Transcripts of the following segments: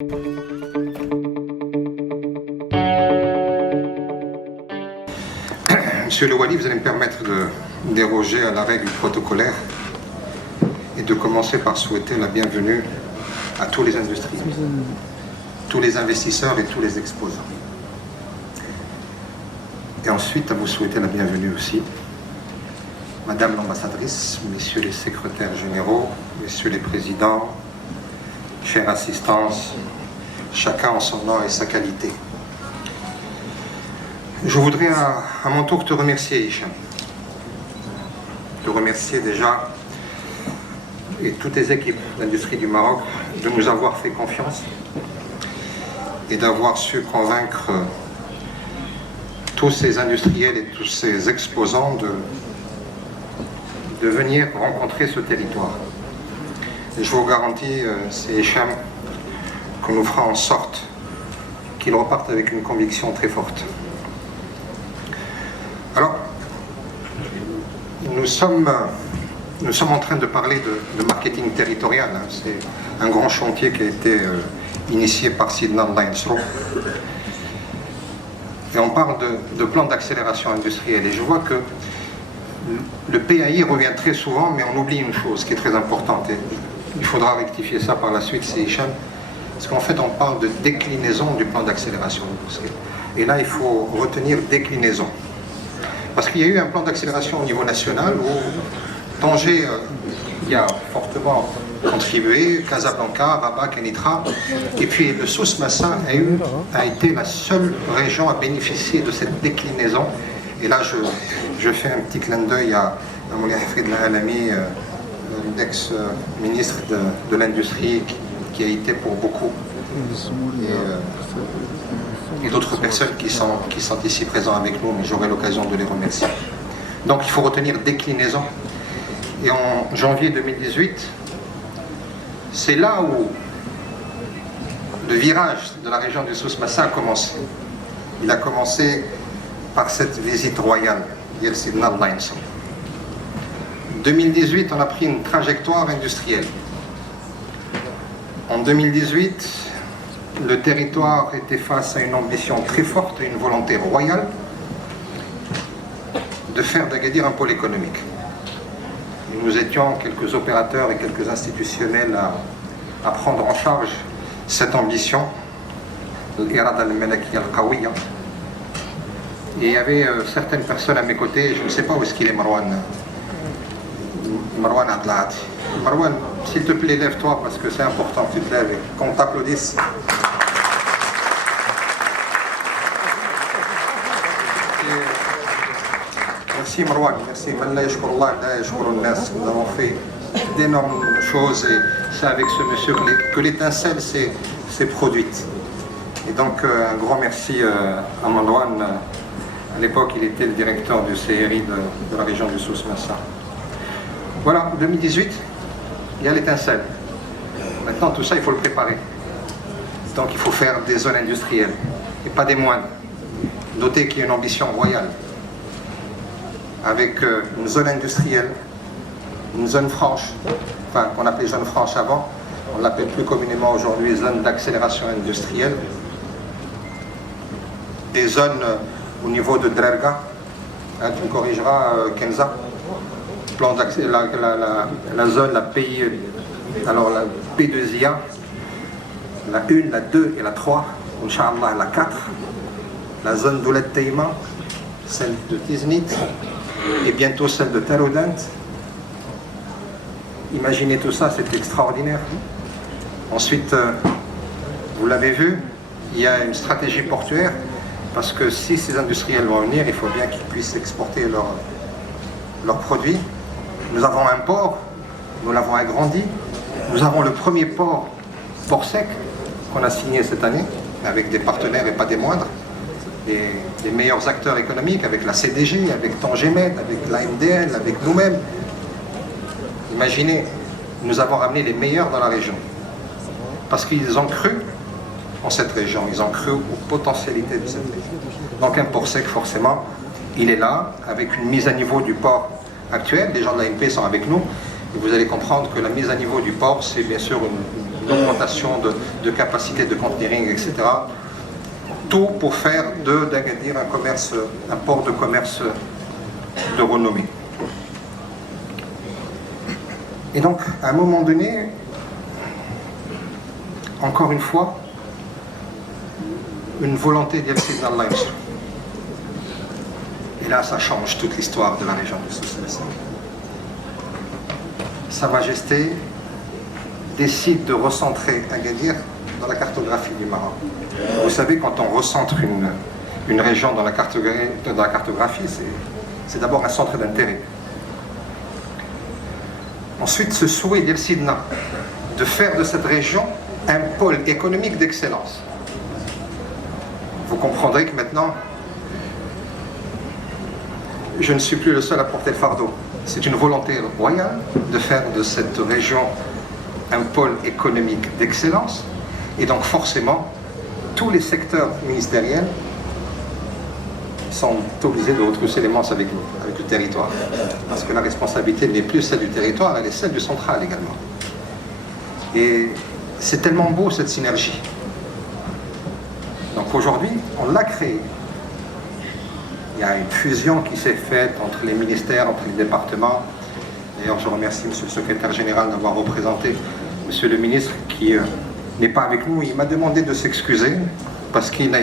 Monsieur le Wali, vous allez me permettre de déroger à la règle protocolaire et de commencer par souhaiter la bienvenue à tous les industriels, tous les investisseurs et tous les exposants. Et ensuite, à vous souhaiter la bienvenue aussi, Madame l'ambassadrice, Messieurs les secrétaires généraux, Messieurs les présidents, chère assistance, chacun en son nom et sa qualité. Je voudrais à mon tour te remercier, Hicham. Te remercier déjà, et toutes les équipes d'industrie du Maroc, de nous avoir fait confiance et d'avoir su convaincre tous ces industriels et tous ces exposants de venir rencontrer ce territoire. Et je vous garantis, c'est Hicham, qu'on nous fera en sorte qu'il reparte avec une conviction très forte. Alors, nous sommes en train de parler de marketing territorial. Hein. C'est un grand chantier qui a été initié par Sidna Allah Yansroh. Et on parle de plan d'accélération industrielle. Et je vois que le PAI revient très souvent, mais on oublie une chose qui est très importante. Et il faudra rectifier ça par la suite, c'est Hicham. Parce qu'en fait, on parle de déclinaison du plan d'accélération industrielle. Et là, il faut retenir déclinaison. Parce qu'il y a eu un plan d'accélération au niveau national où Tanger y a fortement contribué, Casablanca, Rabat, Kenitra, et puis le Souss Massa a été la seule région à bénéficier de cette déclinaison. Et là, je fais un petit clin d'œil à Moulay Hafid Alami, l'ex-ministre de l'Industrie, qui a été pour beaucoup, et d'autres personnes qui sont ici présents avec nous, mais j'aurai l'occasion de les remercier. Donc il faut retenir déclinaison. Et en janvier 2018, c'est là où le virage de la région du Souss Massa a commencé. Il a commencé par cette visite royale, Yel Sidna Allah Yansroh. 2018, on a pris une trajectoire industrielle. En 2018, le territoire était face à une ambition très forte et une volonté royale de faire d'Agadir un pôle économique. Et nous étions quelques opérateurs et quelques institutionnels à prendre en charge cette ambition, l'Irada al-Malakiyya al-Qawiya. Et il y avait certaines personnes à mes côtés, je ne sais pas où est-ce qu'il est, Marwan Adlaati. Marwan, s'il te plaît, lève-toi parce que c'est important que tu te lèves et qu'on t'applaudisse. Merci Marwan, merci. Nous avons fait d'énormes choses et c'est avec ce monsieur que l'étincelle s'est produite. Et donc un grand merci à Marwan. À l'époque, il était le directeur du CRI de la région du Souss Massa. Voilà, 2018, il y a l'étincelle. Maintenant, tout ça, il faut le préparer. Donc, il faut faire des zones industrielles, et pas des moindres. Notez qu'il y a une ambition royale, avec une zone industrielle, une zone franche, enfin, qu'on appelait zone franche avant, on l'appelle plus communément aujourd'hui zone d'accélération industrielle, des zones au niveau de Drerga, hein, tu me corrigeras, Kenza, plan la zone, la pays, alors la P2IA, la 1, la 2 et la 3, Inch'Allah la 4, la zone d'Oulet Teima, celle de Tiznit et bientôt celle de Taroudant. Imaginez tout ça, c'est extraordinaire. Ensuite, vous l'avez vu, il y a une stratégie portuaire, parce que si ces industriels vont venir, il faut bien qu'ils puissent exporter leurs produits. Nous avons un port, nous l'avons agrandi. Nous avons le premier port sec qu'on a signé cette année, avec des partenaires et pas des moindres, les meilleurs acteurs économiques, avec la CDG, avec Tangemed, avec l'AMDL, avec nous-mêmes. Imaginez, nous avons ramené les meilleurs dans la région, parce qu'ils ont cru en cette région, ils ont cru aux potentialités de cette région. Donc un port sec, forcément, il est là, avec une mise à niveau du port actuel. Les gens de l'AMP sont avec nous, et vous allez comprendre que la mise à niveau du port, c'est bien sûr une d'augmentation de capacité de containering, etc. Tout pour faire d'Agadir un port de commerce de renommée. Et donc, à un moment donné, encore une fois, une volonté d'El Sidna Allah Yusra. Et là, ça change toute l'histoire de la région du Souss. Sa Majesté décide de recentrer Agadir dans la cartographie du Maroc. Vous savez, quand on recentre une région dans la cartographie, c'est d'abord un centre d'intérêt. Ensuite, ce souhait d'El Sidna de faire de cette région un pôle économique d'excellence. Vous comprendrez que maintenant, je ne suis plus le seul à porter le fardeau. C'est une volonté royale de faire de cette région un pôle économique d'excellence. Et donc forcément, tous les secteurs ministériels sont obligés de retrousser les manches avec le territoire. Parce que la responsabilité n'est plus celle du territoire, elle est celle du central également. Et c'est tellement beau cette synergie. Donc aujourd'hui, on l'a créée. Il y a une fusion qui s'est faite entre les ministères, entre les départements. D'ailleurs, je remercie M. le secrétaire général d'avoir représenté M. le ministre qui n'est pas avec nous. Il m'a demandé de s'excuser parce qu'il lui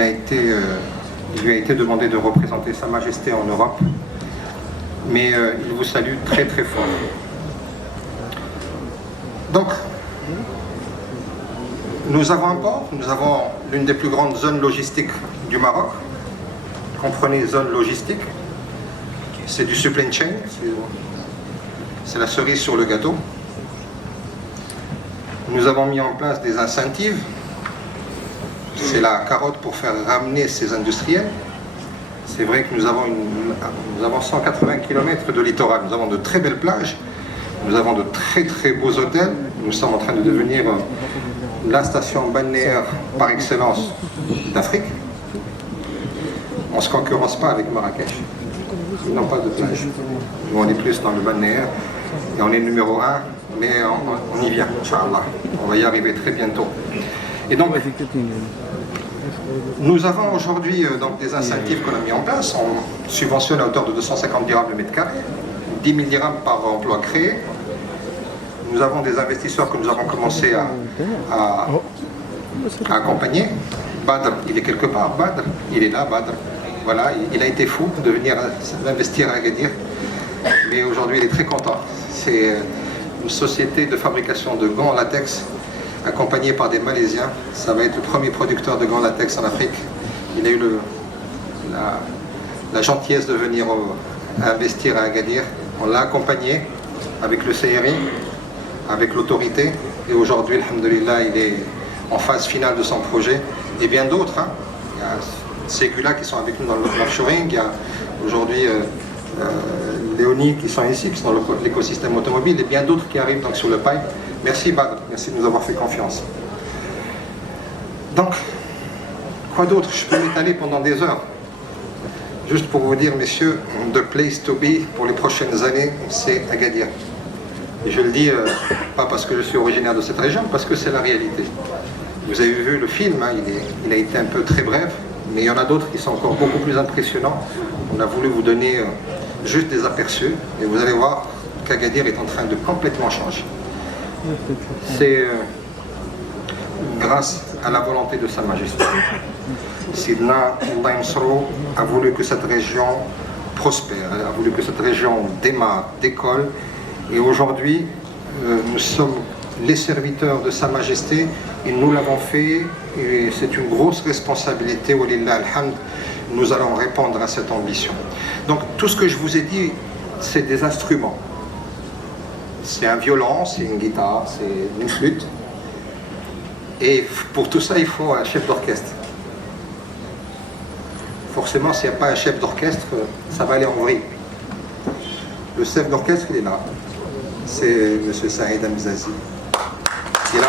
a été demandé de représenter Sa Majesté en Europe. Mais il vous salue très très fort. Donc, nous avons un port, nous avons l'une des plus grandes zones logistiques du Maroc. Comprenez zone logistique, c'est du supply chain, c'est la cerise sur le gâteau. Nous avons mis en place des incentives, c'est la carotte pour faire ramener ces industriels. C'est vrai que nous avons 180 km de littoral, nous avons de très belles plages, nous avons de très très beaux hôtels, nous sommes en train de devenir la station balnéaire par excellence d'Afrique. On ne se concurrence pas avec Marrakech. Ils n'ont pas de plage. Nous, on est plus dans le balnéaire et on est numéro 1, mais on y vient, Inch'Allah. On va y arriver très bientôt. Et donc, nous avons aujourd'hui des incentives qu'on a mis en place. On subventionne à hauteur de 250 dirhams le mètre carré, 10 000 dirhams par emploi créé. Nous avons des investisseurs que nous avons commencé à accompagner. Badr, il est quelque part. Badr, il est là, Badr. Voilà, il a été fou de venir investir à Agadir, mais aujourd'hui il est très content. C'est une société de fabrication de gants en latex, accompagnée par des Malaisiens. Ça va être le premier producteur de gants latex en Afrique. Il a eu la gentillesse de venir investir à Agadir. On l'a accompagné avec le CRI, avec l'autorité, et aujourd'hui, alhamdoulilah, il est en phase finale de son projet, et bien d'autres. Hein. Il y a Ségula qui sont avec nous dans l'offshoring, il y a aujourd'hui Léonie qui sont ici, qui sont dans l'écosystème automobile, et bien d'autres qui arrivent donc sur le pipe. Merci Badr, merci de nous avoir fait confiance. Donc, quoi d'autre? Je peux m'étaler pendant des heures. Juste pour vous dire, messieurs, the place to be pour les prochaines années, c'est Agadir. Et je le dis pas parce que je suis originaire de cette région, parce que c'est la réalité. Vous avez vu le film, hein, il a été un peu très bref, mais il y en a d'autres qui sont encore beaucoup plus impressionnants. On a voulu vous donner juste des aperçus, et vous allez voir qu'Agadir est en train de complètement changer. C'est grâce à la volonté de Sa Majesté. Sidna Allah Yusra a voulu que cette région prospère, a voulu que cette région démarre, décolle, et aujourd'hui nous sommes les serviteurs de Sa Majesté, et nous l'avons fait, et c'est une grosse responsabilité, walillah alhamd, nous allons répondre à cette ambition. Donc tout ce que je vous ai dit, c'est des instruments. C'est un violon, c'est une guitare, c'est une flûte. Et pour tout ça, il faut un chef d'orchestre. Forcément, s'il n'y a pas un chef d'orchestre, ça va aller en vrille. Le chef d'orchestre, il est là. C'est M. Saïd Amzazi. Il est là.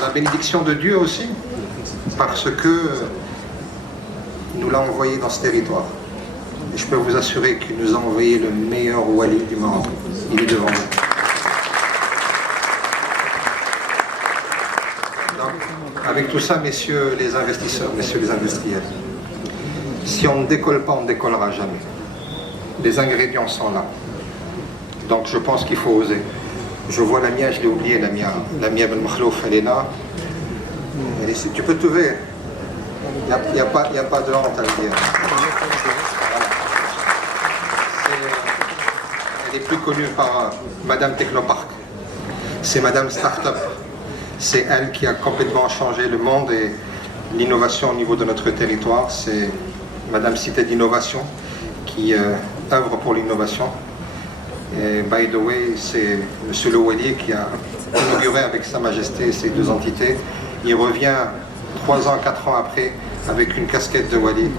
La bénédiction de Dieu aussi, parce que nous l'a envoyé dans ce territoire. Et je peux vous assurer qu'il nous a envoyé le meilleur wali du Maroc. Il est devant nous. Donc, avec tout ça, messieurs les investisseurs, messieurs les industriels, si on ne décolle pas, on ne décollera jamais. Les ingrédients sont là. Donc je pense qu'il faut oser. Je vois la mienne, je l'ai oublié, la mienne Ben Makhlouf, elle est là. Tu peux trouver. Il n'y a pas de honte à le dire. Voilà. Elle est plus connue par Madame Technopark. C'est Madame Startup. C'est elle qui a complètement changé le monde et l'innovation au niveau de notre territoire. C'est Madame Cité d'innovation qui œuvre pour l'innovation. Et by the way, c'est Monsieur Le Wali qui a inauguré avec Sa Majesté ces deux entités. Il revient 3 ans, 4 ans après avec une casquette de Wali.